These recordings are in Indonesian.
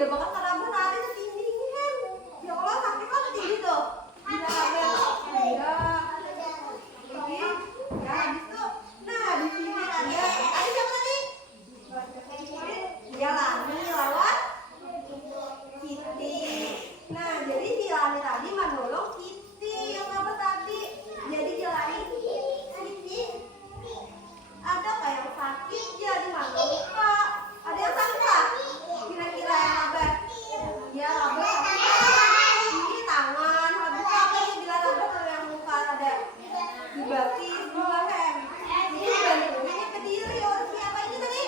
dia bakal kerabut tadi ketinggian. Ya Allah, sakit banget tinggi tuh. Bisa sampai enggak. Ini ya habis tuh. Nah, di sini ada siapa tadi? Dia Lani lawan Siti. Nah, jadi si Lani tadi menolong Siti yang apa tadi. Jadi dia Lani Siti ada kayak yang sakit jadi mana lupa. Ada yang sakit nggak? Kira-kira yang apa? Ya laba ini tangan. Habis itu apa yang bila laba kalau yang muka ada di batis, di leher. Ini bantuinnya ke diri. Oh siapa ini tadi?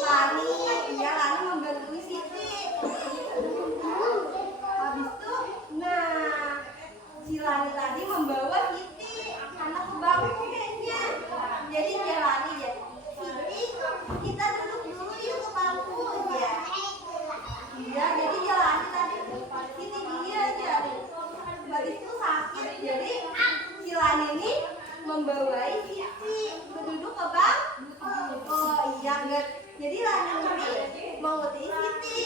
Lani. Iya Lani membantu Siti. Habis itu, nah si Lani tadi membawa Siti anak ke bangku kayaknya. Jadi dia Lani ya. Siti kita duduk dulu yuk ke bangku ya. Iya, jadi dia Lani tadi Siti dia aja. Mbak itu sakit, jadi si Lani ini membawai Siti duduk ke bangku. Oh iya enggak. Jadi Lani ini menguti Siti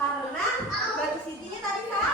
karena batu Sitinya tadi sakit.